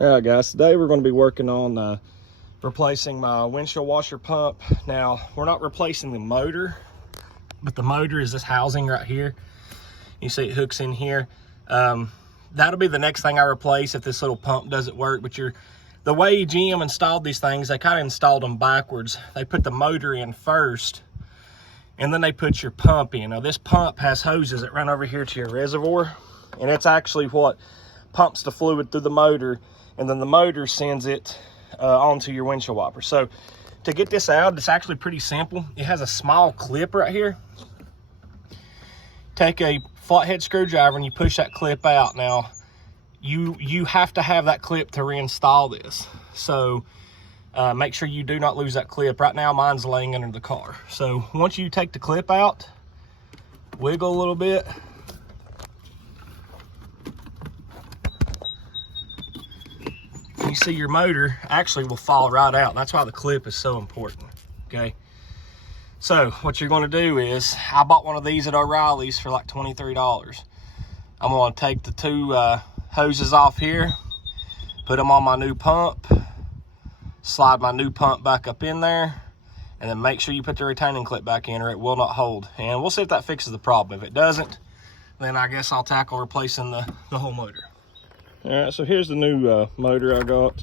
All right, guys, today we're going to be working on replacing my windshield washer pump. Now, we're not replacing the motor, but the motor is this housing right here. You see it hooks in here. That'll be the next thing I replace if this little pump doesn't work. But the way GM installed these things, they kind of installed them backwards. They put the motor in first, and then they put your pump in. Now, this pump has hoses that run over here to your reservoir, and it's actually what pumps the fluid through the motor, and then the motor sends it onto your windshield wiper. So to get this out, it's actually pretty simple. It has a small clip right here. Take a flathead screwdriver and you push that clip out. Now, you have to have that clip to reinstall this. So make sure you do not lose that clip. Right now, mine's laying under the car. So once you take the clip out, wiggle a little bit. You see your motor actually will fall right out. That's why the clip is so important, okay? So what you're gonna do is, I bought one of these at O'Reilly's for like $23. I'm gonna take the two hoses off here, put them on my new pump, slide my new pump back up in there, and then make sure you put the retaining clip back in or it will not hold. And we'll see if that fixes the problem. If it doesn't, then I guess I'll tackle replacing the whole motor. All right, so here's the new motor I got.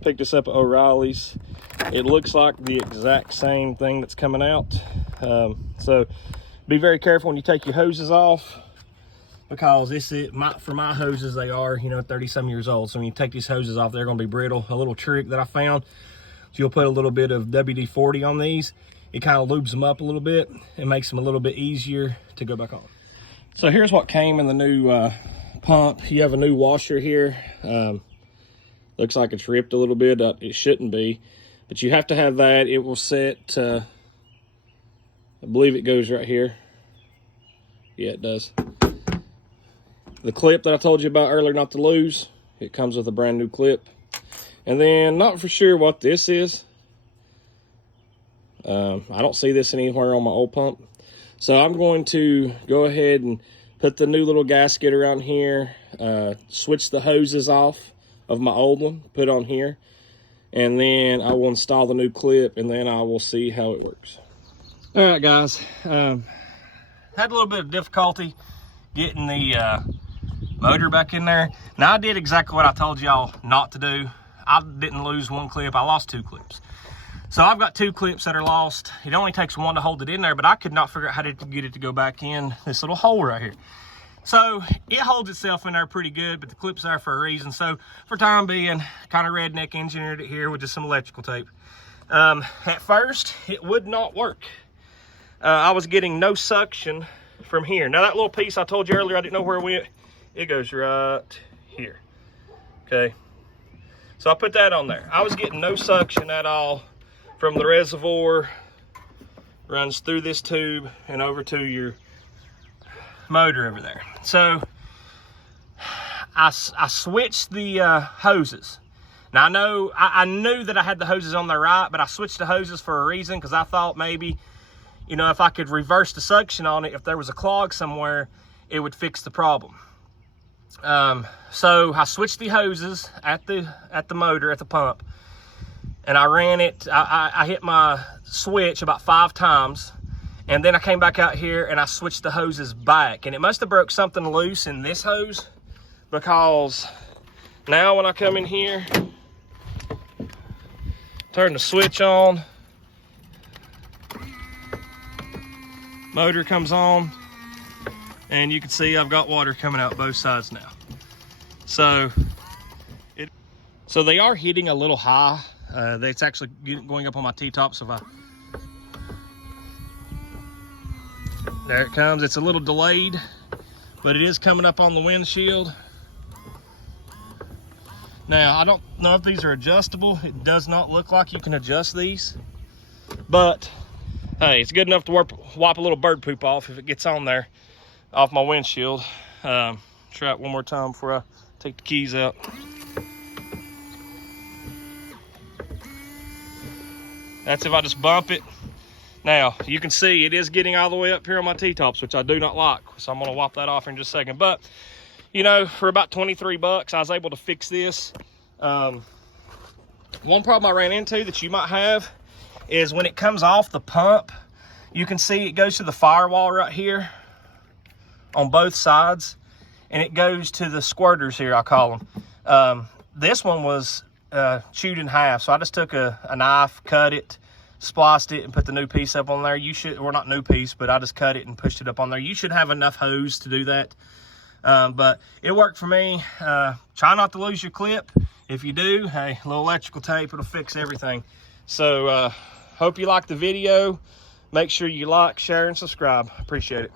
Picked this up at O'Reilly's. It looks like the exact same thing that's coming out. So be very careful when you take your hoses off, because for my hoses, they are, 30-some years old. So when you take these hoses off, they're gonna be brittle. A little trick that I found, so you'll put a little bit of WD-40 on these. It kind of lubes them up a little bit. It makes them a little bit easier to go back on. So here's what came in the new pump. You have a new washer here. Looks like it's ripped a little bit. It shouldn't be, but you have to have that. It will set, I believe it goes right here. Yeah, it does. The clip that I told you about earlier not to lose, it comes with a brand new clip. And then, not for sure what this is. I don't see this anywhere on my old pump. So I'm going to go ahead and put the new little gasket around here, switch the hoses off of my old one, put on here, and then I will install the new clip, and then I will see how it works. All right, guys. Had a little bit of difficulty getting the motor back in there. Now, I did exactly what I told y'all not to do. I didn't lose one clip. I lost two clips. So I've got two clips that are lost. It only takes one to hold it in there, but I could not figure out how to get it to go back in this little hole right here. So it holds itself in there pretty good, but the clip's there for a reason. So for time being, kind of redneck engineered it here with just some electrical tape. At first, it would not work. I was getting no suction from here. Now that little piece I told you earlier, I didn't know where it went. It goes right here, okay? So I put that on there. I was getting no suction at all from the reservoir, runs through this tube and over to your motor over there. So I switched the hoses. Now I knew that I had the hoses on there right, but I switched the hoses for a reason, because I thought maybe, if I could reverse the suction on it, if there was a clog somewhere, it would fix the problem. So I switched the hoses at the motor, at the pump, and I ran it. I hit my switch about 5 times, and then I came back out here and I switched the hoses back, and it must have broke something loose in this hose, because now when I come in here, turn the switch on, motor comes on, and you can see I've got water coming out both sides now. So they are hitting a little high. It's actually going up on my T-top. So there it comes. It's a little delayed, but it is coming up on the windshield. Now, I don't know if these are adjustable. It does not look like you can adjust these, but hey, it's good enough to wipe a little bird poop off if it gets on there, off my windshield. Try it one more time before I take the keys out. That's if I just bump it. Now, you can see it is getting all the way up here on my T-tops, which I do not like. So I'm gonna wipe that off in just a second. But, you know, for about 23 bucks, I was able to fix this. One problem I ran into that you might have is when it comes off the pump, you can see it goes to the firewall right here on both sides, and it goes to the squirters here, I call them. This one was chewed in half, so I just took a knife, cut it, spliced it, and put the new piece up on there. You should, or not new piece, but I just cut it and pushed it up on there. You should have enough hose to do that. But it worked for me. Try not to lose your clip. If you do, hey, a little electrical tape, it'll fix everything. So hope you liked the video. Make sure you like, share, and subscribe. Appreciate it.